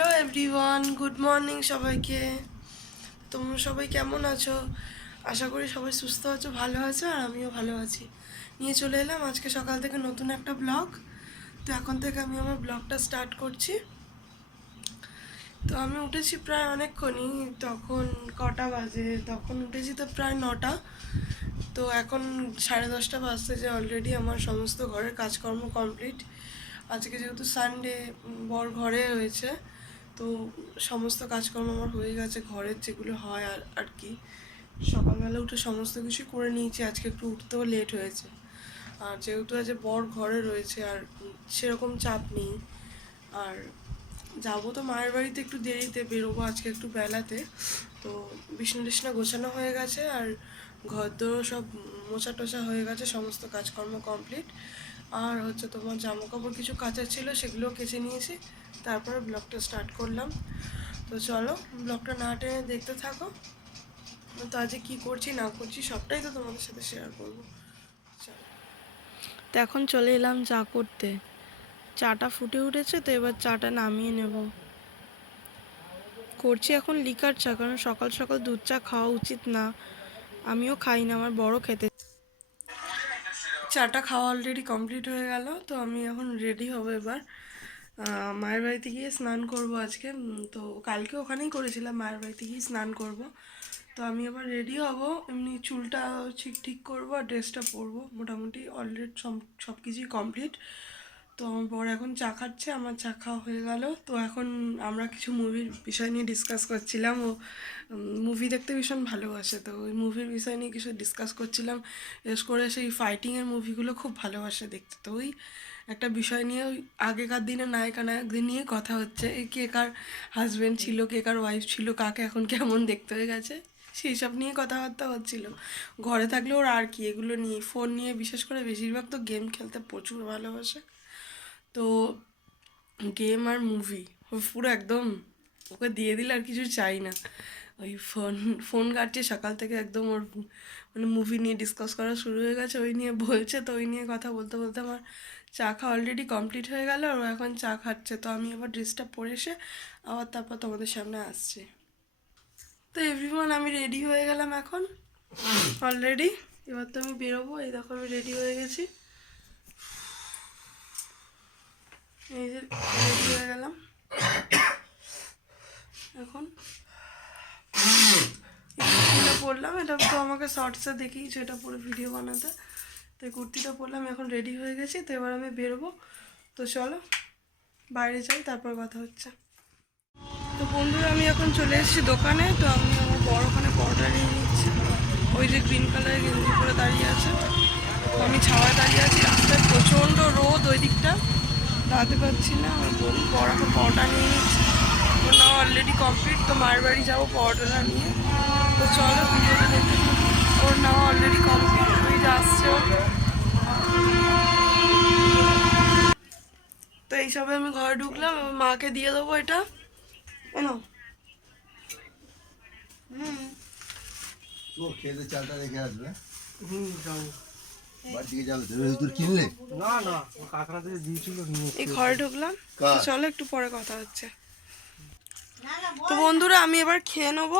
Hello everyone good morning সবাইকে। তোমরা সবাই কেমন আছো? আশা করি সবাই সুস্থ আছো, ভালো আছো, আর আমিও ভালো আছি। নিয়ে চলে এলাম আজকে সকাল থেকে নতুন একটা ব্লগ। তো এখন থেকে আমি আমার ব্লগটা স্টার্ট করছি। তো আমি উঠেছি প্রায় অনেকক্ষণই, তখন কটা বাজে? তখন উঠেছি তো প্রায় নটা। তো এখন সাড়ে দশটা বাজতে যে অলরেডি আমার সমস্ত ঘরের কাজকর্ম কমপ্লিট আজকে যেহেতু সানডে বর ঘরে হয়েছে তো সমস্ত কাজকর্ম আমার হয়ে গেছে, ঘরের যেগুলো হয় আর আর কি। সকালবেলা উঠে সমস্ত কিছু করে নিয়েছি, আজকে একটু উঠতেও লেট হয়েছে। আর যেহেতু আজ বর ঘরে রয়েছে আর সেরকম চাপ নেই, আর যাব তো মায়ের বাড়িতে একটু দেরিতে, বেরোবো আজকে একটু বেলাতে। তো বিছনা টিছনা গোছানো হয়ে গেছে আর ঘর দোরও সব মোছা টোছা হয়ে গেছে, সমস্ত কাজকর্ম কমপ্লিট আর হচ্ছে তোমার জামা কাপড় কিছু কাঁচা ছিল সেগুলো কেচে নিয়েছি। তারপরে ব্লগটা স্টার্ট করলাম। তো চলো, ব্লগটা না টেনে দেখতে থাকো। তো আজকে কী করছি, না করছি, সবটাই তো তোমাদের সাথে শেয়ার করব। তো এখন চলে এলাম চা করতে। চাটা ফুটে উঠেছে, তো এবার চাটা নামিয়ে নেব। করছি এখন লিকার চা, কারণ সকাল সকাল দুধ চা খাওয়া উচিত না। আমিও খাই না, আমার বড় খেতে চাটা খাওয়া অলরেডি কমপ্লিট হয়ে গেল, তো আমি এখন রেডি হব এবার। মায়ের বাড়িতে গিয়ে স্নান করব আজকে তো কালকে ওখানেই করেছিলাম, মায়ের বাড়িতে গিয়ে স্নান করব। তো আমি এবার রেডি হব, এমনি চুলটা ঠিক ঠিক করব, আর ড্রেসটা পরবো। মোটামুটি অলরেডি সব সব কিছুই কমপ্লিট তো আমার বর এখন চা খাচ্ছে, আমার চা খাওয়া হয়ে গেল। তো এখন আমরা কিছু মুভির বিষয় নিয়ে ডিসকাস করছিলাম। ও মুভি দেখতে ভীষণ ভালোবাসে, তো ওই মুভির বিষয় নিয়ে কিছু ডিসকাস করছিলাম। বিশেষ করে সেই ফাইটিংয়ের মুভিগুলো খুব ভালোবাসে দেখতে। তো ওই একটা বিষয় নিয়ে ওই আগেকার দিনে নায়িকা নায়কদের নিয়ে কথা হচ্ছে। কে কার হাজব্যান্ড ছিল, কে কার ওয়াইফ ছিল, কাকে এখন কেমন দেখতে হয়ে গেছে, সেই সব নিয়ে কথাবার্তা হচ্ছিল। ঘরে থাকলে ওর আর কি, এগুলো নিয়ে ফোন নিয়ে বিশেষ করে বেশিরভাগ তো গেম খেলতে প্রচুর ভালোবাসে। তো গেম আর মুভি পুরো একদম ওকে দিয়ে দিলে আর কিছু চাই না। ওই ফোন ফোন কাটছে, সকাল থেকে একদম ওর মানে মুভি নিয়ে ডিসকাস করা শুরু হয়ে গেছে, ওই নিয়ে বলছে তো, ওই নিয়ে কথা বলতে বলতে আমার চা খাওয়া অলরেডি কমপ্লিট হয়ে গেল আর ও এখন চা খাচ্ছে। তো আমি আবার ড্রেসটা পরে এসে আবার তারপর তোমাদের সামনে আসছে। তো এভরিওয়ান আমি রেডি হয়ে গেলাম এখন অলরেডি এবার তো আমি বেরোবো, এই দেখো আমি রেডি হয়ে গেছি। এই রেডি হয়ে গেলাম। এখন কুর্তিটা পরলাম, এটা তো আমাকে শর্টসে দেখিয়েছে, এটা পুরো ভিডিও বানাতে। তো কুর্তিটা পরলাম, এখন রেডি হয়ে গেছি, তো এবার আমি বেরোবো। তো চলো, বাইরে যাই, তারপর কথা হচ্ছে। তো বন্ধুরা, আমি এখন চলে এসেছি দোকানে, তো আমি আমার বড় ওখানে পরোটা নিয়ে নিচ্ছি। ওই যে গ্রিন কালারের গেঞ্জি পরে দাঁড়িয়ে আছে। তো আমি ছাওয়ায় দাঁড়িয়ে আছি, রাস্তায় প্রচণ্ড রোদ ওই দিকটা। দাঁড়াতে পারছি না। আমার বোন বড় এখন পরোটা নিয়ে নিচ্ছি। নাও অলরেডি কমপ্লিট তো মায়ের বাড়ি যাব পরোটাটা নিয়ে। তো চলো ভিডিওটা থাকো। ওর নাও অলরেডি কমপ্লিট ওই যে আসছে ও। তো এইসবে আমি ঘরে ঢুকলাম মাকে দিয়ে দেবো এটা। এনো তো খেতে চালটা রেখে আসবে। হুম এই ঘরে ঢুকলাম। তো চলো একটু পরে কথা হচ্ছে। তো বন্ধুরা আমি এবার খেয়ে নেব।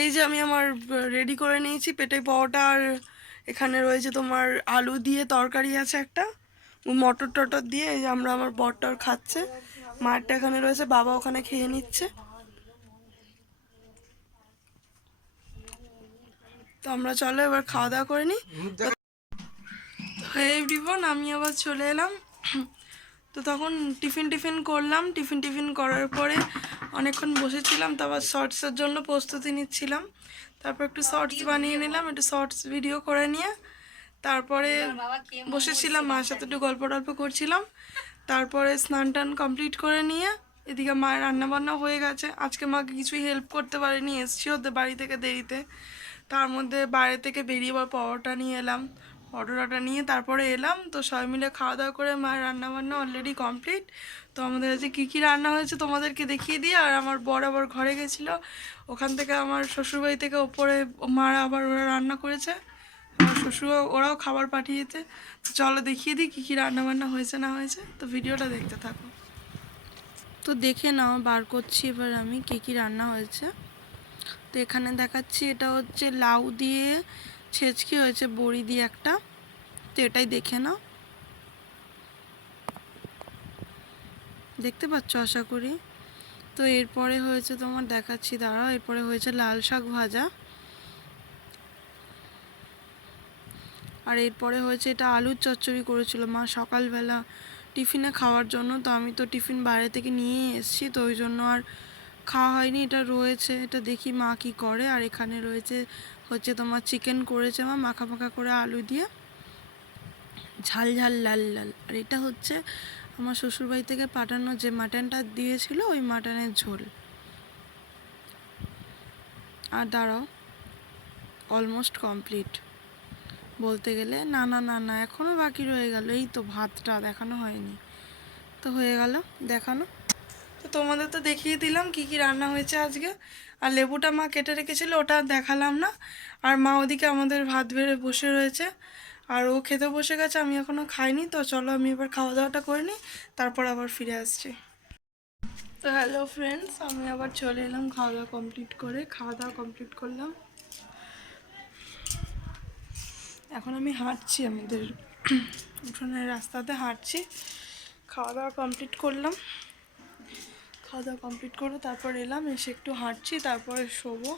এই যে আমি আমার রেডি করে নিয়েছি পেটে পরোটা আর এখানে রয়েছে তোমার আলু দিয়ে তরকারি আছে একটা। মটর টটর দিয়ে এই যে আমরা আমার বরটর খাচ্ছে। মারটা এখানে রয়েছে বাবা ওখানে খেয়ে নিচ্ছে। তো আমরা চলো এবার খাওয়া দাওয়া করে নিই এভরিওয়ান আমি আবার চলে এলাম। তো তখন টিফিন টিফিন করলাম। টিফিন টিফিন করার পরে অনেকক্ষণ বসেছিলাম, তারপর শর্টসের জন্য প্রস্তুতি নিচ্ছিলাম। তারপর একটু শর্টস বানিয়ে নিলাম, একটু শর্টস ভিডিও করে নিয়ে। তারপরে বসেছিলাম, মার সাথে একটু গল্প টল্প করছিলাম। তারপরে স্নান টান কমপ্লিট করে নিয়ে এদিকে মায়ের রান্না বান্না হয়ে গেছে। আজকে মাকে কিছুই হেল্প করতে পারিনি, এসছি ওদের বাড়ি থেকে দেরিতে। তার মধ্যে বাইরে থেকে বেরিয়ে পরোটা নিয়ে এলাম। পরোটাটা নিয়ে তারপরে এলাম। তো সবাই মিলে খাওয়া দাওয়া করে মায়ের রান্না বান্না অলরেডি কমপ্লিট তো আমাদের আজকে কী কী রান্না হয়েছে তোমাদেরকে দেখিয়ে দিই। আর আমার বর আবার ঘরে গেছিল। ওখান থেকে আমার শ্বশুরবাড়ি থেকে ওপরে মারা আবার ওরা রান্না করেছে। আমার শ্বশুর ওরাও খাবার পাঠিয়েছে। তো চলো দেখিয়ে দিই কী কী রান্না বান্না হয়েছে না হয়েছে। তো ভিডিওটা দেখতে থাকো। তো দেখে নাও, বার করছি এবার আমি কী কী রান্না হয়েছে। তো এখানে দেখাচ্ছি, এটা হচ্ছে লাউ দিয়ে ছেচকি হয়েছে বড়ি দিয়ে একটা। তো এটাই দেখে নাও। দেখতে পাচ্ছ আশা করি? তো এরপরে হয়েছে তোমার দেখাচ্ছি, দাঁড়াও, এরপরে হয়েছে লাল শাক ভাজা। আর এরপরে হয়েছে এটা আলুর চচ্চড়ি করেছিল মা সকালবেলা টিফিনে খাওয়ার জন্য। তো আমি তো টিফিন বাইরে থেকে নিয়ে এসেছি, তো ওই জন্য আর খাওয়া হয়নি, এটা রয়েছে। এটা দেখি মা কি করে। আর এখানে রয়েছে হচ্ছে তোমার চিকেন করেছে আমার, মাখা মাখা করে আলু দিয়ে। ঝাল ঝাল, লাল লাল। আর এটা হচ্ছে আমার শ্বশুরবাড়ি থেকে পাঠানো যে মাটনটা দিয়েছিল, ওই মাটনের ঝোল। আর দাঁড়াও অলমোস্ট কমপ্লিট বলতে গেলে, না না না না এখনও বাকি রয়ে গেল। এই তো ভাতটা দেখানো হয়নি। তো হয়ে গেল, দেখানো। তো তোমাদের তো দেখিয়ে দিলাম কি কি রান্না হয়েছে আজকে। আর লেবুটা মা কেটে রেখেছিল, ওটা দেখালাম না। আর মা ওদিকে আমাদের ভাত বেড়ে বসে রয়েছে। আর ও খেতে বসে গেছে, আমি এখনও খাইনি, তো চলো আমি এবার খাওয়া দাওয়াটা করে নিই, তারপর আবার ফিরে আসছি। তো হ্যালো ফ্রেন্ডস আমি আবার চলে এলাম খাওয়া দাওয়া কমপ্লিট করে। খাওয়া দাওয়া কমপ্লিট করলাম। এখন আমি হাঁটছি, আমাদের উঠোনের রাস্তাতে হাঁটছি। খাওয়া দাওয়া কমপ্লিট করলাম। খাওয়া দাওয়া কমপ্লিট করে তারপর এলাম, এসে একটু হাঁটছি, তারপরে শোবো।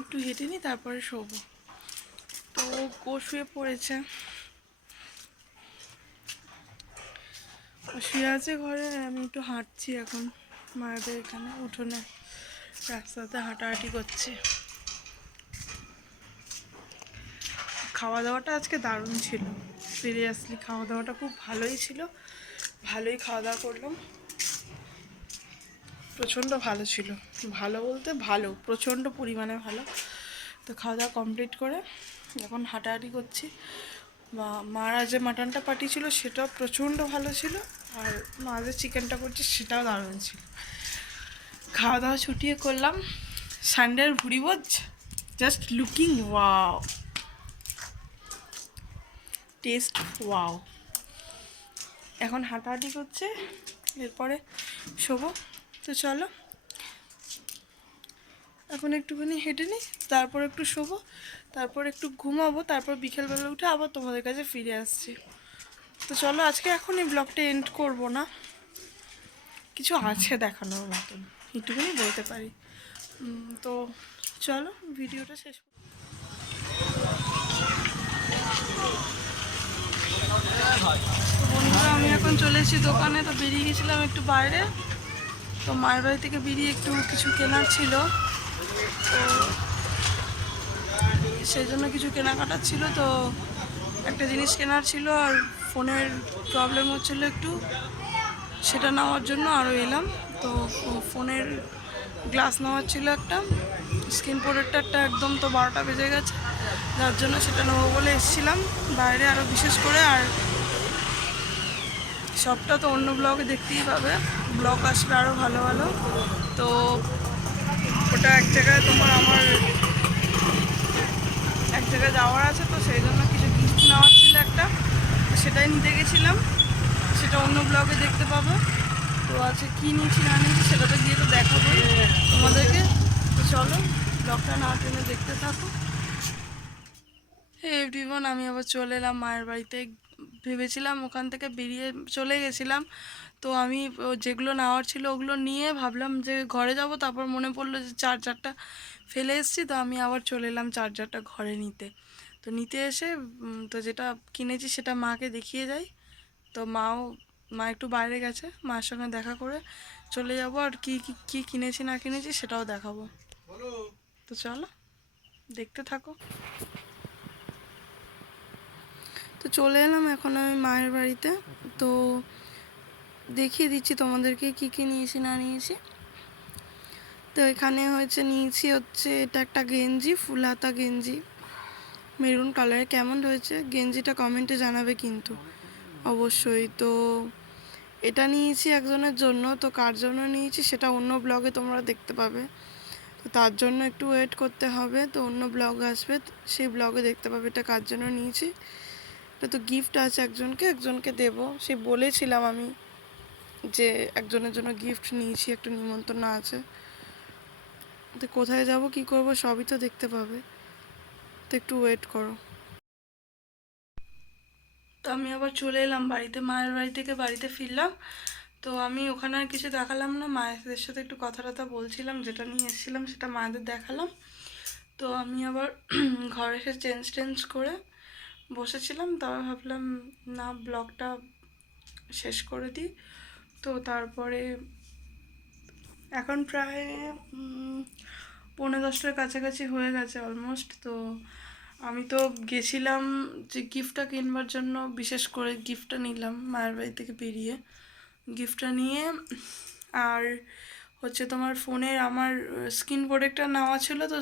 একটু হেঁটে নিই তারপরে শোবো। তো ও শুয়ে পড়েছে। শুয়ে আছে ঘরে আমি একটু হাঁটছি এখন। মায়েদের এখানে উঠোনে, রাস্তাতে হাঁটাহাঁটি করছি। খাওয়া দাওয়াটা আজকে দারুণ ছিল। সিরিয়াসলি খাওয়া দাওয়াটা খুব ভালোই ছিল। ভালোই খাওয়া দাওয়া করলাম। প্রচণ্ড ভালো ছিল। ভালো বলতে ভালো, প্রচণ্ড পরিমাণে ভালো। তো খাওয়া দাওয়া কমপ্লিট করে এখন হাঁটাহাঁটি করছি। মারা যে মাটনটা পাঠিয়েছিল সেটাও প্রচণ্ড ভালো ছিল আর মা যে চিকেনটা করছে সেটাও দারুণ ছিল। খাওয়া দাওয়া ছুটিয়ে করলাম। সানডের বোঝ just looking wow taste wow এখন হাঁটাহাঁটি করছে, এরপরে শোবো। তো চলো, এখন একটুখানি হেঁটে নিই, তারপর একটু শোবো, তারপর একটু ঘুমাবো, তারপর বিকেলবেলা উঠে আবার তোমাদের কাছে ফিরে আসছি। তো চলো, আজকে এখন এই ব্লগটা এন্ড করব না। কিছু আছে দেখানোর মতন, একটুখানি বলতে পারি। তো চলো, ভিডিওটা শেষ করি। আমি এখন চলে এসেছি দোকানে, তো বেরিয়ে গেছিলাম একটু বাইরে। তো মায়ের বাড়ি থেকে বেরিয়ে একটু কিছু কেনার ছিল। তো সেই জন্য কিছু কেনাকাটা ছিল, তো একটা জিনিস কেনার ছিল আর ফোনের প্রবলেম হচ্ছিল একটু। সেটা নেওয়ার জন্য আরও এলাম। তো ফোনের গ্লাস নেওয়ার ছিল একটা। স্ক্রিন প্রোটেক্টারটা একদম তো বারোটা বেজে গেছে। যার জন্য সেটা নেব বলে এসেছিলাম। বাইরে আরও বিশেষ করে আর সবটা তো অন্য ব্লগে দেখতেই পাবে। ব্লগ আসবে আরও ভালো ভালো। তো ওটা এক জায়গায় তোমার আমার এক জায়গায় যাওয়ার আছে, তো সেই জন্য কিছু গিফট নেওয়ার ছিল একটা। সেটাই নিতে গেছিলাম। সেটা অন্য ব্লগে দেখতে পাবো। তো আছে কী নিয়েছি না নিয়েছি সেটা তো গিয়ে তো দেখাবো তোমাদেরকে। তো চলো ব্লগটা না টেনে দেখতে থাকো। হে এভরিওয়ান আমি আবার চলে এলাম মায়ের বাড়িতে। ভেবেছিলাম ওখান থেকে বেরিয়ে চলে গেছিলাম। তো আমি যেগুলো নেওয়ার ছিল ওগুলো নিয়ে ভাবলাম যে ঘরে যাব তারপর মনে পড়ল যে চার্জারটা ফেলে এসেছি তো আমি আবার চলে এলাম চার্জারটা ঘরে নিতে। তো নিতে এসে তো যেটা কিনেছি সেটা মাকে দেখিয়ে যাই। তো মাও মা একটু বাইরে গেছে মার সঙ্গে দেখা করে চলে যাব আর কি কি কী কিনেছি না কিনেছি সেটাও দেখাবো। তো চলো দেখতে থাকো। তো চলে এলাম এখন আমি মায়ের বাড়িতে। তো দেখিয়ে দিচ্ছি তোমাদেরকে কি কি নিয়েছি, না নিয়েছি। তো এখানে হয়েছে, নিয়েছি হচ্ছে, এটা একটা গেঞ্জি ফুল হাতা গেঞ্জি। মেরুন কালারে কেমন হয়েছে গেঞ্জিটা কমেন্টে জানাবে কিন্তু। অবশ্যই তো এটা নিয়েছি একজনের জন্য। তো কার জন্য নিয়েছি সেটা অন্য ব্লগে তোমরা দেখতে পাবে। তো তার জন্য একটু ওয়েট করতে হবে। তো অন্য ব্লগ আসবে সেই ব্লগে দেখতে পাবে এটা কার জন্য নিয়েছি। তো গিফট আছে একজনকে একজনকে দেব। সে বলেছিলাম আমি যে একজনের জন্য গিফট নিয়েছি, একটা নিমন্ত্রণ আছে। তো কোথায় যাব, কি করব, সবই তো দেখতে পাবে। তো একটু ওয়েট করো। তো আমি আবার চলে এলাম বাড়িতে, মায়ের বাড়ি থেকে বাড়িতে ফিরলাম। তো আমি ওখানে আর কিছু দেখালাম না। মায়েদের সাথে একটু কথা টথা বলছিলাম, যেটা নিয়ে এসেছিলাম সেটা মায়েদের দেখালাম। তো আমি আবার ঘরে এসে চেঞ্জ টেঞ্জ করে বসেছিলাম তারপর ভাবলাম, না, ব্লগটা শেষ করে দিই। তো তারপরে এখন প্রায় পৌনে দশটার কাছাকাছি হয়ে গেছে অলমোস্ট তো আমি তো গেছিলাম যে গিফটটা কিনবার জন্য, বিশেষ করে গিফটটা নিলাম মায়ের বাড়ি থেকে বেরিয়ে। গিফটটা নিয়ে, আর হচ্ছে তোমার ফোনের আমার স্ক্রিন প্রোটেক্টর নেওয়া ছিল, তো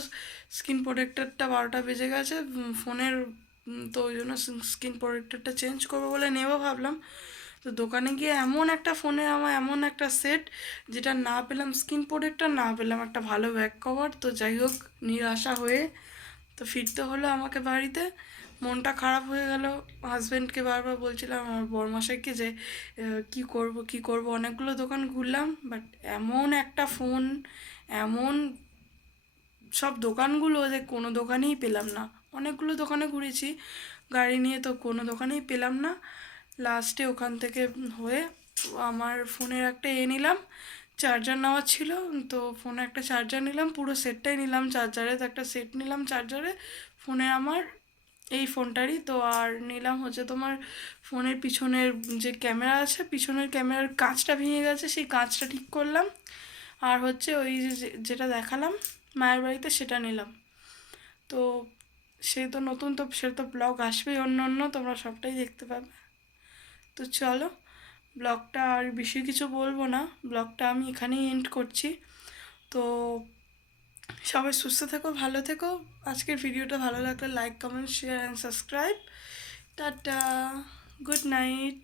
স্ক্রিন প্রোটেক্টরটা বারোটা বেজে গেছে ফোনের তো ওই জন্য স্ক্রিন প্রোটেক্টরটা চেঞ্জ করব বলে নেব ভাবলাম। তো দোকানে গিয়ে এমন একটা ফোনে আমার এমন একটা সেট যেটা না পেলাম স্ক্রিন প্রোটেক্টর না পেলাম, একটা ভালো ব্যাক কভার তো যাই হোক, নিরাশা হয়ে তো ফিরতে হলো আমাকে বাড়িতে। মনটা খারাপ হয়ে গেল। হাজব্যান্ডকে বারবার বলছিলাম, আমার বরমশাইকে যে কি করব কি করব? অনেকগুলো দোকান ঘুরলাম বাট এমন একটা ফোন এমন সব দোকানগুলো যে কোনো দোকানেই পেলাম না। অনেকগুলো দোকানে ঘুরেছি। গাড়ি নিয়ে তো কোনো দোকানেই পেলাম না। লাস্টে ওখান থেকে হয়ে আমার ফোনের একটা এ নিলাম চার্জার নেওয়া ছিল। তো ফোনে একটা চার্জার নিলাম, পুরো সেটটাই নিলাম। চার্জারে তো একটা সেট নিলাম চার্জারে ফোনে আমার এই ফোনটারই। তো আর নিলাম হচ্ছে তোমার ফোনের পিছনের যে ক্যামেরা আছে, পিছনের ক্যামেরার কাঁচটা ভেঙে গেছে, সেই কাঁচটা ঠিক করলাম। আর হচ্ছে ওই যে- যেটা দেখালাম মায়ের বাড়িতে সেটা নিলাম। তো সে তো নতুন তো সে তো ব্লগ আসবেই, অন্য অন্য, তোমরা সবটাই দেখতে পাবে। তো চলো ব্লগটা আর বেশি কিছু বলব না ব্লগটা আমি এখানেই এন্ড করছি। তো সবাই সুস্থ থেকো, ভালো থেকো। আজকের ভিডিওটা ভালো লাগলে like comment share and subscribe tata good night